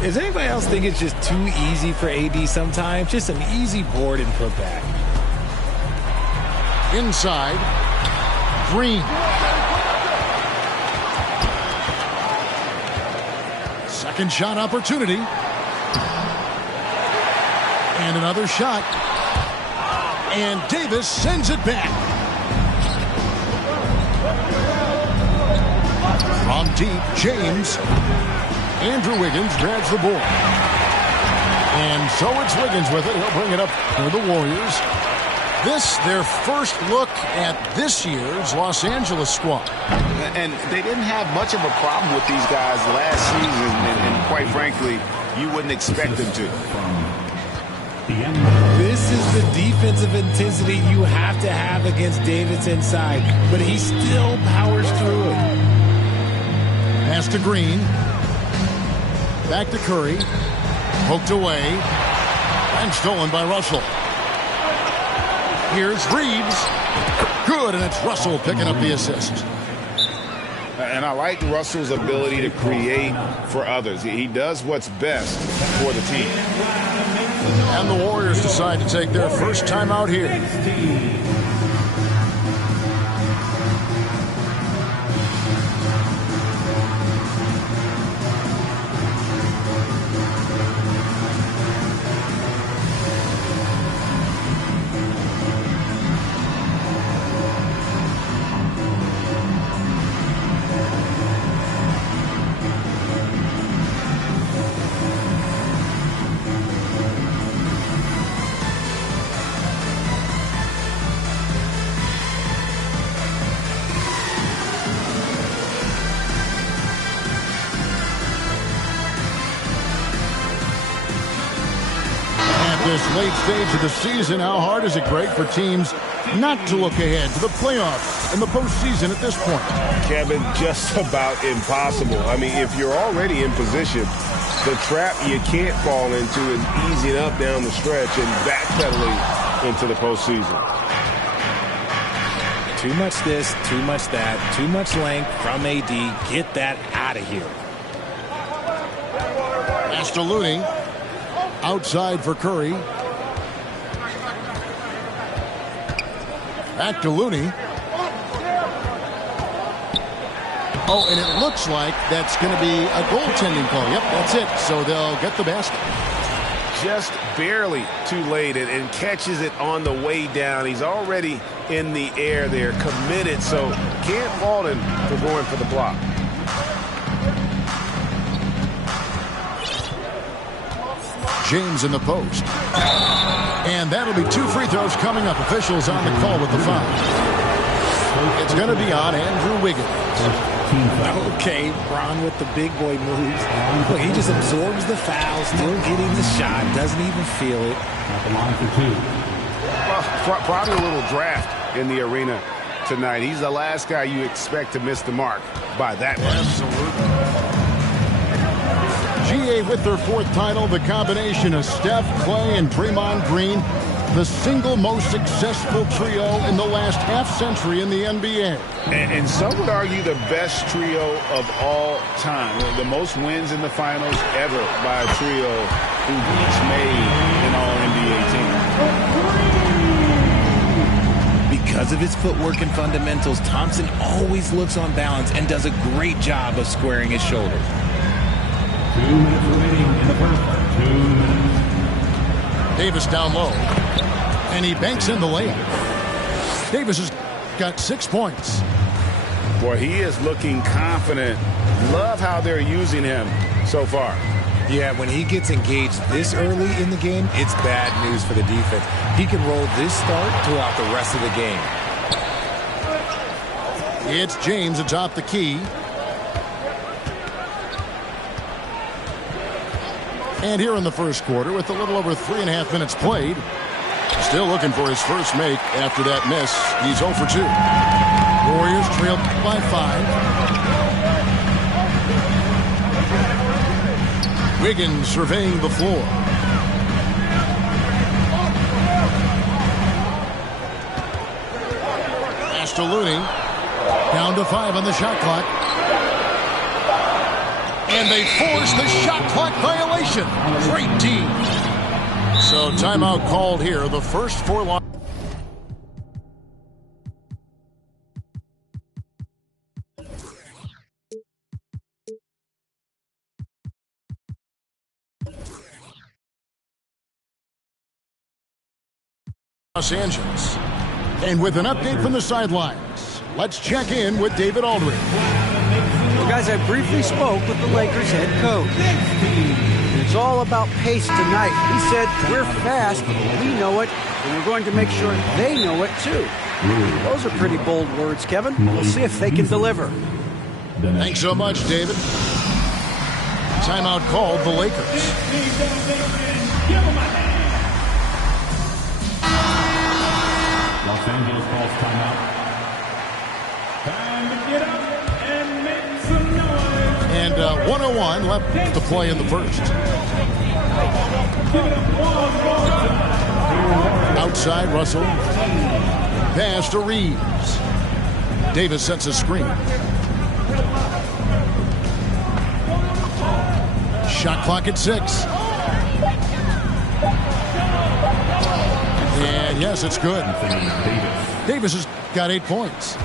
Does anybody else think it's just too easy for AD sometimes? Just an easy board and put back. Inside. Green. Second shot opportunity. And another shot. And Davis sends it back. From deep, James. Andrew Wiggins grabs the board. And so it's Wiggins with it. He'll bring it up for the Warriors. This, their first look at this year's Los Angeles squad. And they didn't have much of a problem with these guys last season. And quite frankly, you wouldn't expect them to. This is the defensive intensity you have to have against Davis inside. But he still powers through it. Pass to Green. Back to Curry. Poked away. And stolen by Russell. Here's Reeves. Good, and it's Russell picking up the assist. And I like Russell's ability to create for others. He does what's best for the team. And the Warriors decide to take their first time out here. This late stage of the season, how hard is it, Greg, for teams not to look ahead to the playoffs and the postseason at this point? Kevin, just about impossible. I mean, if you're already in position, the trap you can't fall into is easing up down the stretch and backpedaling into the postseason. Too much this, too much that, too much length from AD. Get that out of here. Pass to Looney. Outside for Curry. Back to Looney. Oh, and it looks like that's going to be a goaltending call. Yep, that's it. So they'll get the basket. Just barely too late and catches it on the way down. He's already in the air there, committed, so can't fault him for going for the block. James in the post. And that'll be 2 free throws coming up. Officials on the call with the foul. It's going to be on Andrew Wiggins. Okay, Bron with the big boy moves. Look, he just absorbs the foul, still getting the shot, doesn't even feel it. At the line for 2. Well, probably a little draft in the arena tonight. He's the last guy you expect to miss the mark by that much. Absolutely. GA with their 4th title, the combination of Steph, Clay, and Draymond Green, the single most successful trio in the last half-century in the NBA. And some would argue the best trio of all time. The most wins in the finals ever by a trio who each made an All-NBA team. Because of his footwork and fundamentals, Thompson always looks on balance and does a great job of squaring his shoulders. 2 minutes remaining in the first. 2 minutes. Davis down low. And he banks in the layup. Davis has got 6 points. Boy, he is looking confident. Love how they're using him so far. Yeah, when he gets engaged this early in the game, it's bad news for the defense. He can roll this start throughout the rest of the game. It's James atop the key. And here in the first quarter, with a little over 3.5 minutes played, still looking for his first make after that miss. He's 0 for 2. Warriors trail by 5. Wiggins surveying the floor. Pass to Looney. Down to 5 on the shot clock. And And they force the shot clock violation. Great team. So timeout called here. The first 4 Los Angeles. And with an update from the sidelines, let's check in with David Aldridge. Well, guys, I briefly spoke with the Lakers head coach. It's all about pace tonight. He said, we're fast, we know it, and we're going to make sure they know it too. Those are pretty bold words, Kevin. We'll see if they can deliver. Thanks so much, David. Timeout called the Lakers. Los Angeles calls timeout. Time to get up and make some noise. And 101 left to play in the first. Give it up one more time. Outside, Russell. Pass to Reeves. Davis sets a screen. Shot clock at 6. And yes, it's good. Davis has got 8 points.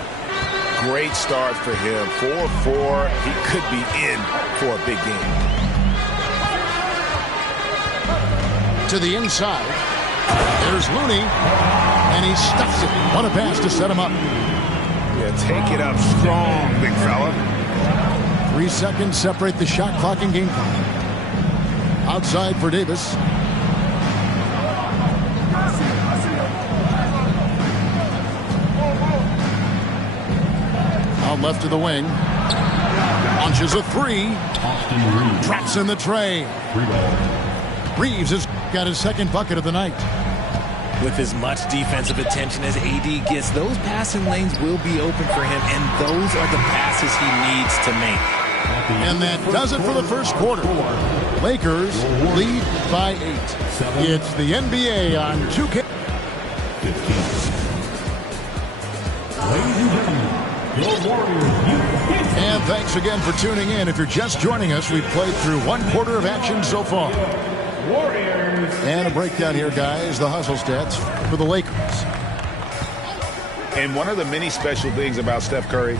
Great start for him. 4-4. He could be in for a big game. To the inside. There's Looney. And he stuffs it. What a pass to set him up. Yeah, take it up strong, big fella. 3 seconds separate the shot clock and game clock. Outside for Davis. Out left to the wing. Launches a 3. Drops in the tray. Reeves has got his second bucket of the night. With as much defensive attention as AD gets, those passing lanes will be open for him, and those are the passes he needs to make. And that does it for the first quarter. Lakers lead by 8. It's the NBA on 2K. And thanks again for tuning in. If you're just joining us, we've played through 1 quarter of action so far. And a breakdown here, guys. The hustle stats for the Lakers. And one of the many special things about Steph Curry,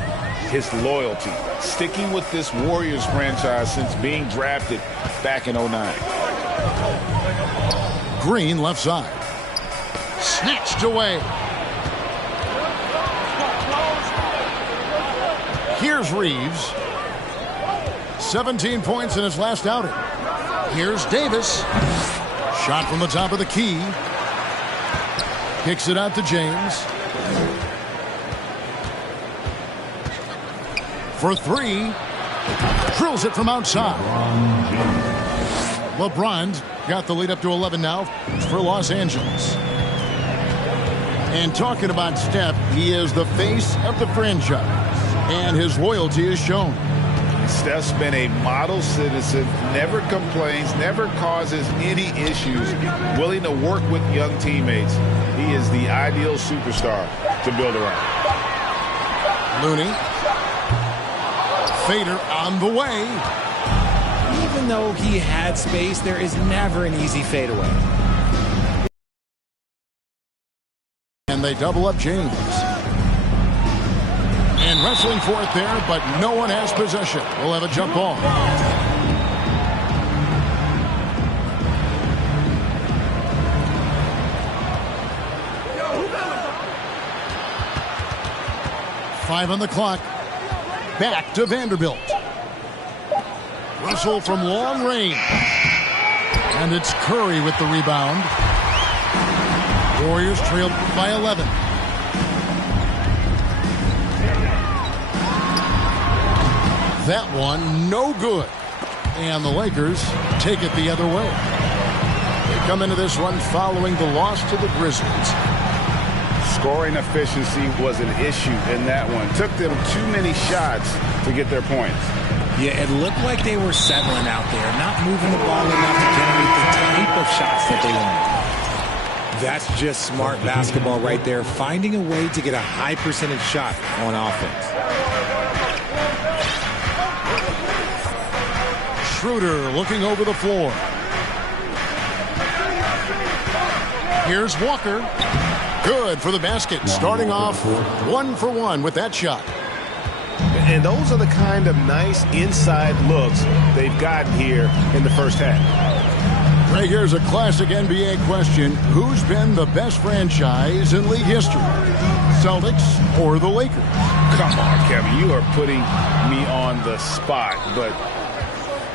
his loyalty. Sticking with this Warriors franchise since being drafted back in 09. Green left side. Snatched away. Here's Reeves. 17 points in his last outing. Here's Davis. Shot from the top of the key. Kicks it out to James. For 3. Drills it from outside. LeBron's got the lead up to 11 now for Los Angeles. And talking about Steph, he is the face of the franchise. And his loyalty is shown. Steph's been a model citizen, never complains, never causes any issues, willing to work with young teammates. He is the ideal superstar to build around. Looney. Fader on the way. Even though he had space, there is never an easy fadeaway. And they double up James. And wrestling for it there, but no one has possession. We'll have a jump ball. Five on the clock. Back to Vanderbilt. Russell from long range. And it's Curry with the rebound. Warriors trailed by 11. That one, no good. And the Lakers take it the other way. They come into this one following the loss to the Grizzlies. Scoring efficiency was an issue in that one. Took them too many shots to get their points. Yeah, it looked like they were settling out there, not moving the ball enough to generate the type of shots that they wanted. That's just smart basketball right there, finding a way to get a high percentage shot on offense. Schroeder looking over the floor. Here's Walker. Good for the basket. Starting off 1 for 1 with that shot. And those are the kind of nice inside looks they've gotten here in the first half. Right, here's a classic NBA question. Who's been the best franchise in league history? Celtics or the Lakers? Come on, Kevin. You are putting me on the spot. But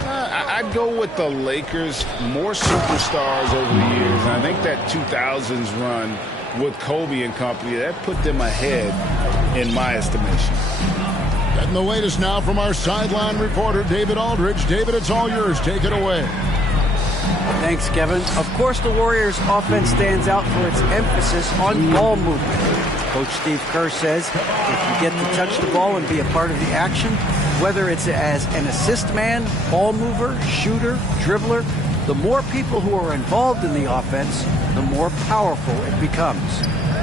I'd go with the Lakers. More superstars over the years. And I think that 2000s run with Kobe and company, that put them ahead in my estimation. Getting the latest now from our sideline reporter, David Aldridge. David, it's all yours. Take it away. Thanks, Kevin. Of course, the Warriors' offense stands out for its emphasis on ball movement. Coach Steve Kerr says if you get to touch the ball and be a part of the action, whether it's as an assist man, ball mover, shooter, dribbler, the more people who are involved in the offense, the more powerful it becomes.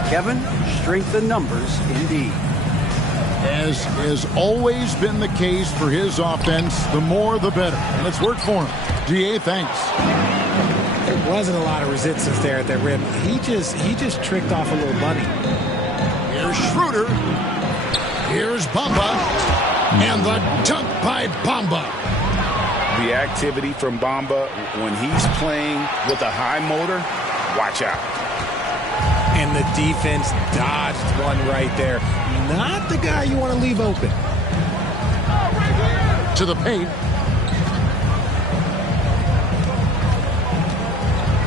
Kevin, strength in numbers indeed. As has always been the case for his offense, the more the better. And it's worked for him. DA, thanks. There wasn't a lot of resistance there at that rim. He just tricked off a little bunny. Here's Schroeder. Here's Bamba. And the dunk by Bamba. The activity from Bamba when he's playing with a high motor, watch out. And the defense dodged one right there. Not the guy you want to leave open. To the paint.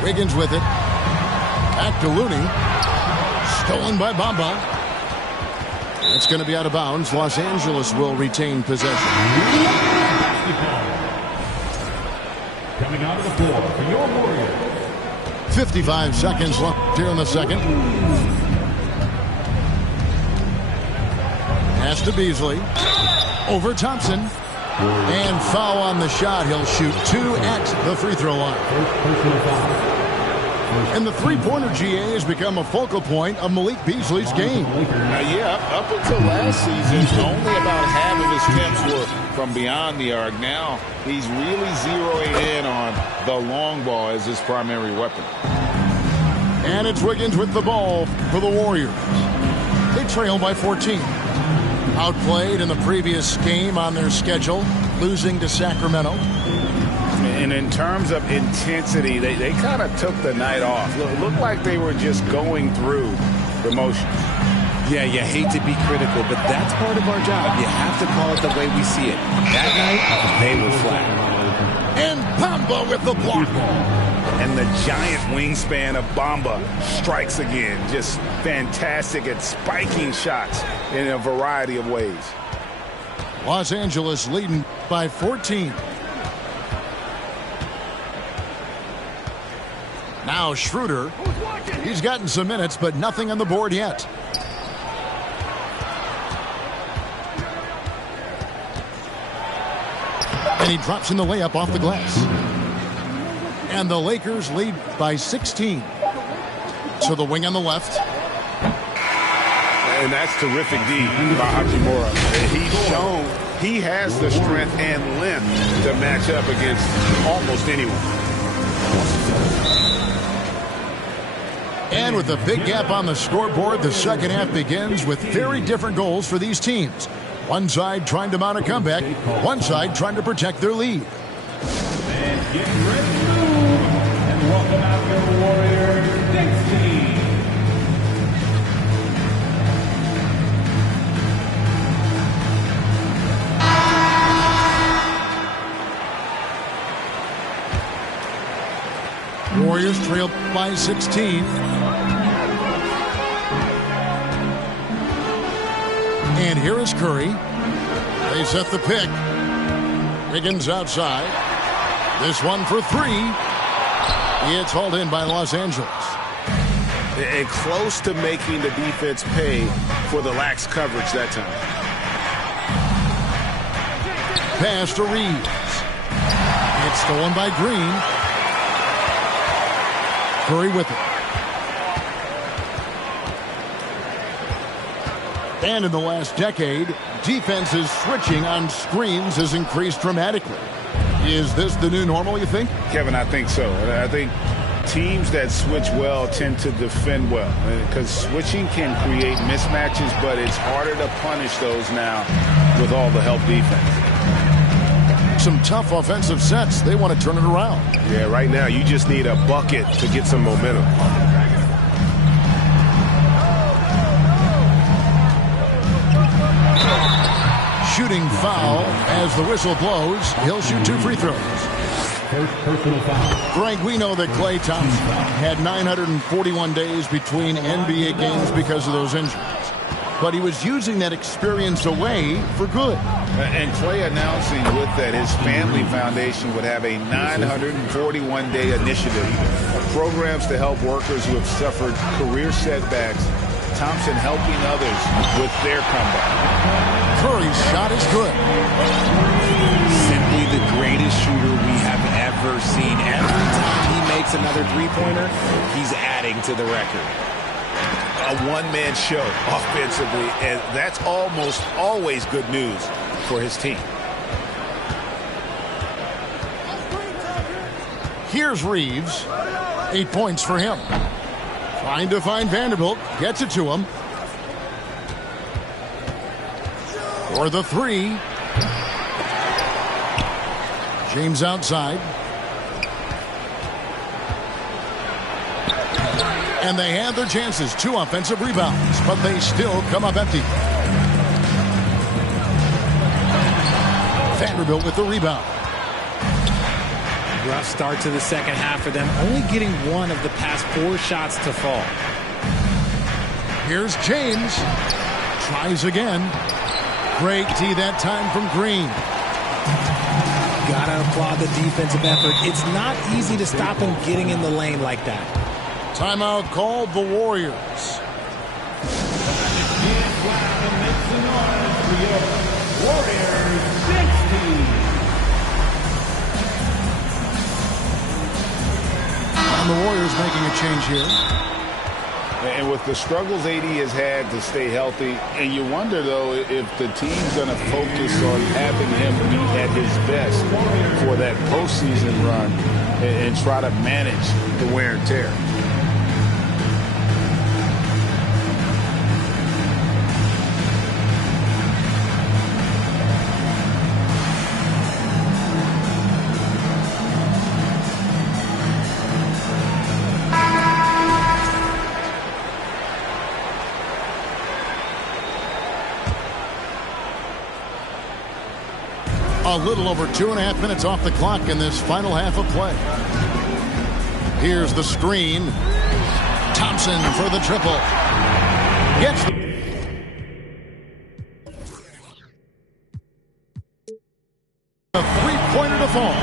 Wiggins with it. Back to Looney. Stolen by Bamba. It's going to be out of bounds. Los Angeles will retain possession. Coming out of the floor for your Warriors. 55 seconds left here in the second. Pass to Beasley. Over Thompson. And foul on the shot. He'll shoot 2 at the free throw line. And the three-pointer, GA, has become a focal point of Malik Beasley's game. Up until last season, only about half of his attempts were from beyond the arc. Now he's really zeroing in on the long ball as his primary weapon. And it's Wiggins with the ball for the Warriors. They trail by 14. Outplayed in the previous game on their schedule, losing to Sacramento. And in terms of intensity, they kind of took the night off. It looked like they were just going through the motions. Yeah, you hate to be critical, but that's part of our job. You have to call it the way we see it. That night, they were flat. And Bamba with the block. And the giant wingspan of Bamba strikes again. Just fantastic at spiking shots in a variety of ways. Los Angeles leading by 14. Now Schroeder. He's gotten some minutes, but nothing on the board yet. And he drops in the layup off the glass. And the Lakers lead by 16. So the wing on the left. And that's terrific D by Hachimura. He's shown he has the strength and length to match up against almost anyone. And with a big gap on the scoreboard, the second half begins with very different goals for these teams. One side trying to mount a comeback, one side trying to protect their lead. And get ready to move. And welcome out your Warriors next team. Warriors trail by 16. And here is Curry. They set the pick. Wiggins outside. This one for three. It's hauled in by Los Angeles. And close to making the defense pay for the lax coverage that time. Pass to Reeves. It's stolen by Green. Curry with it. And in the last decade, defenses switching on screens has increased dramatically. Is this the new normal, you think? Kevin, I think so. I think teams that switch well tend to defend well, because switching can create mismatches, but it's harder to punish those now with all the help defense. Some tough offensive sets. They want to turn it around. Yeah, right now you just need a bucket to get some momentum. Shooting foul as the whistle blows. He'll shoot 2 free throws. First personal foul. Frank, we know that Klay Thompson had 941 days between NBA games because of those injuries. But he was using that experience away for good. And Klay announcing with that his family foundation would have a 941-day initiative of programs to help workers who have suffered career setbacks. Thompson helping others with their comeback. Curry's shot is good. Simply the greatest shooter we have ever seen. Every time he makes another three-pointer, he's adding to the record. A one-man show offensively, and that's almost always good news for his team. Here's Reeves. 8 points for him. Trying to find Vanderbilt. Gets it to him. For the 3. James outside. And they have their chances. 2 offensive rebounds, but they still come up empty. Vanderbilt with the rebound. Rough start to the second half for them, only getting 1 of the past 4 shots to fall. Here's James. Tries again. Great D that time from Green. Gotta applaud the defensive effort. It's not easy to stop him getting in the lane like that. Timeout called the Warriors. Warriors 16. And the Warriors making a change here. And with the struggles AD has had to stay healthy, and you wonder, though, if the team's going to focus on having him be at his best for that postseason run and try to manage the wear and tear. A little over 2.5 minutes off the clock in this final half of play. Here's the screen. Thompson for the triple. Gets a three-pointer to fall.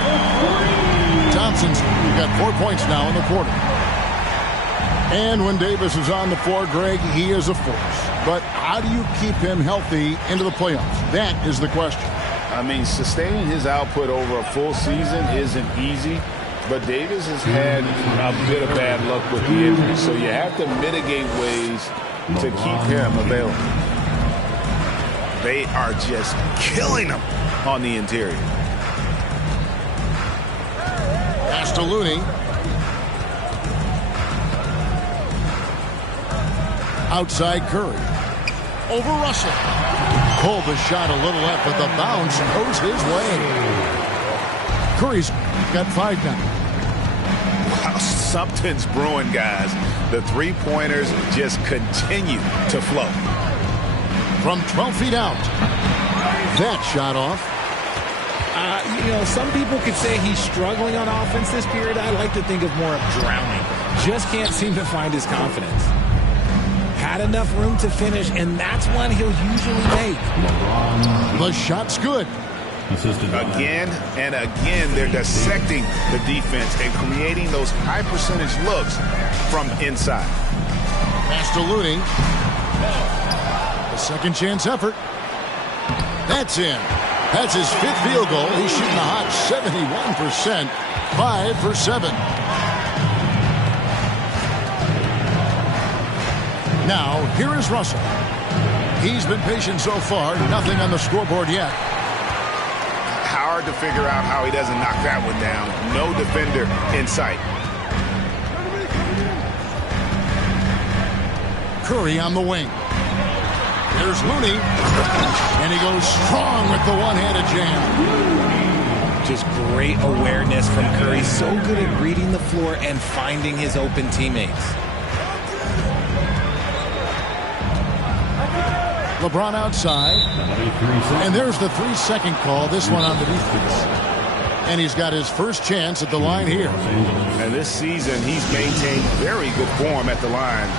Thompson's got 4 points now in the quarter. And when Davis is on the floor, Greg, he is a force. But how do you keep him healthy into the playoffs? That is the question. I mean, sustaining his output over a full season isn't easy, but Davis has had a bit of bad luck with the injury, so you have to mitigate ways to keep him available. They are just killing him on the interior. Pass to Looney. Outside Curry. Over Russell. Pulled the shot a little left, but the bounce goes his way. Curry's got 5 now. Wow, something's brewing, guys. The three-pointers just continue to flow. From 12 feet out. That shot off. You know, some people could say he's struggling on offense this period. I like to think of more of drowning. Just can't seem to find his confidence. Had enough room to finish, and that's one he'll usually make. The shot's good. Again and again, they're dissecting the defense and creating those high-percentage looks from inside. Pass to Looney. A second chance effort. That's in. That's his 5th field goal. He's shooting a hot 71%. 5 for 7. Now, here is Russell. He's been patient so far. Nothing on the scoreboard yet. How are hard to figure out how he doesn't knock that one down. No defender in sight. Curry on the wing. There's Looney. And he goes strong with the one-handed jam. Just great awareness from Curry. So good at reading the floor and finding his open teammates. LeBron outside. And there's the 3-second call. This one on the defense. And he's got his first chance at the line here. And this season, he's maintained very good form at the line,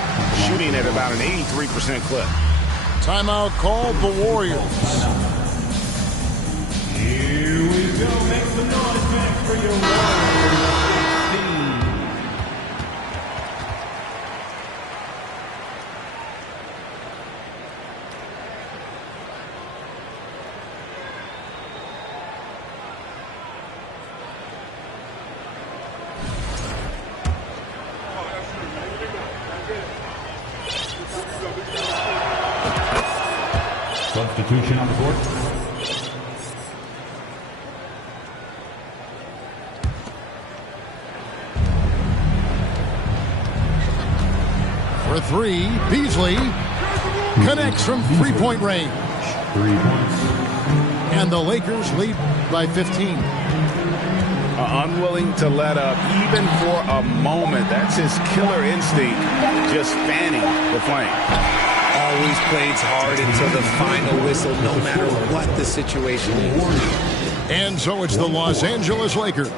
shooting at about an 83% clip. Timeout called the Warriors. Here we go. Make some noise, man, for your Warriors. Substitution on the court. For three, Beasley connects from three-point range. 3 points. And the Lakers lead by 15. Unwilling to let up even for a moment. That's his killer instinct, just fanning the flame. Always plays hard until the final whistle, no matter what the situation is. And so it's the Los Angeles Lakers. And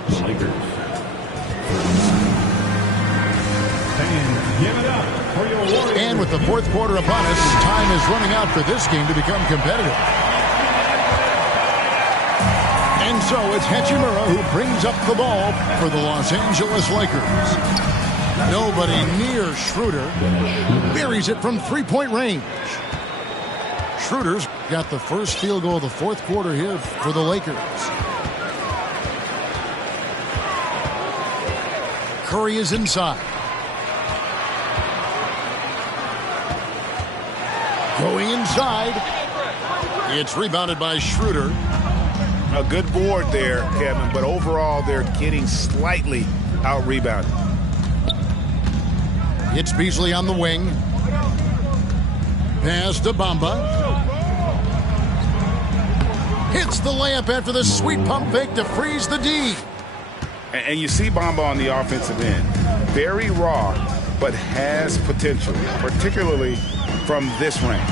give it up for your Warriors. And with the fourth quarter upon us, time is running out for this game to become competitive. And so it's Hachimura who brings up the ball for the Los Angeles Lakers. Nobody near Schroeder. Buries it from three-point range. Schroeder's got the first field goal of the fourth quarter here for the Lakers. Curry is inside. Going inside. It's rebounded by Schroeder. A good board there, Kevin, but overall they're getting slightly out-rebounded. It's Beasley on the wing. Pass to Bamba. Hits the layup after the sweet pump fake to freeze the D. And you see Bamba on the offensive end. Very raw, but has potential, particularly from this range.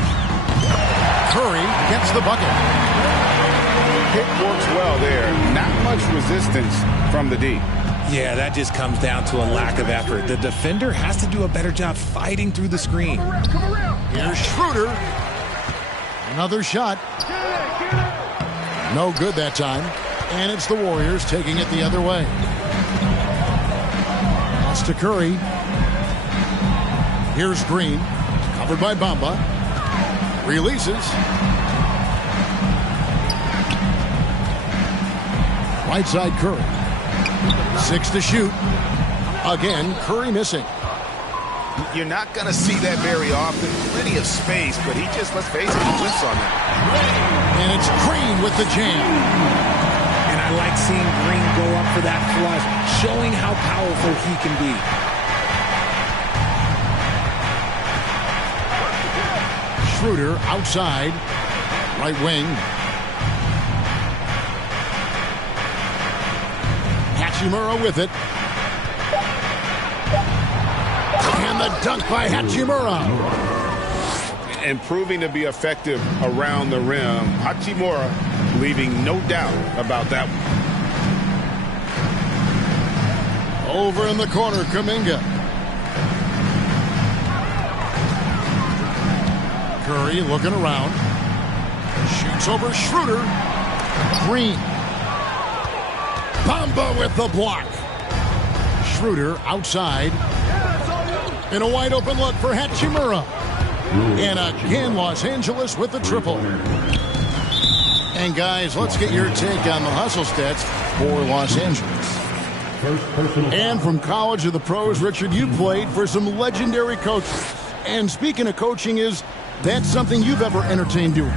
Curry gets the bucket. Pick works well there. Not much resistance from the D. Yeah, that just comes down to a lack of effort. The defender has to do a better job fighting through the screen. Here's Schroeder. Another shot. No good that time. And it's the Warriors taking it the other way. Pass to Curry. Here's Green. Covered by Bamba. Releases. Right side Curry. 6 to shoot. Again, Curry missing. You're not going to see that very often. Plenty of space, but he just, let's face it, he whiffs on that. And it's Green with the jam. And I like seeing Green go up for that flush, showing how powerful he can be. Schroeder outside. Right wing. Hachimura with it. And the dunk by Hachimura. And proving to be effective around the rim. Hachimura leaving no doubt about that one. Over in the corner, Kuminga. Curry looking around. Shoots over Schroeder. Green. Bamba with the block. Schroeder outside. And a wide open look for Hachimura. And again, Los Angeles with the triple. And guys, let's get your take on the hustle stats for Los Angeles. And from college to the pros, Richard, you played for some legendary coaches. And speaking of coaching, is that something you've ever entertained doing?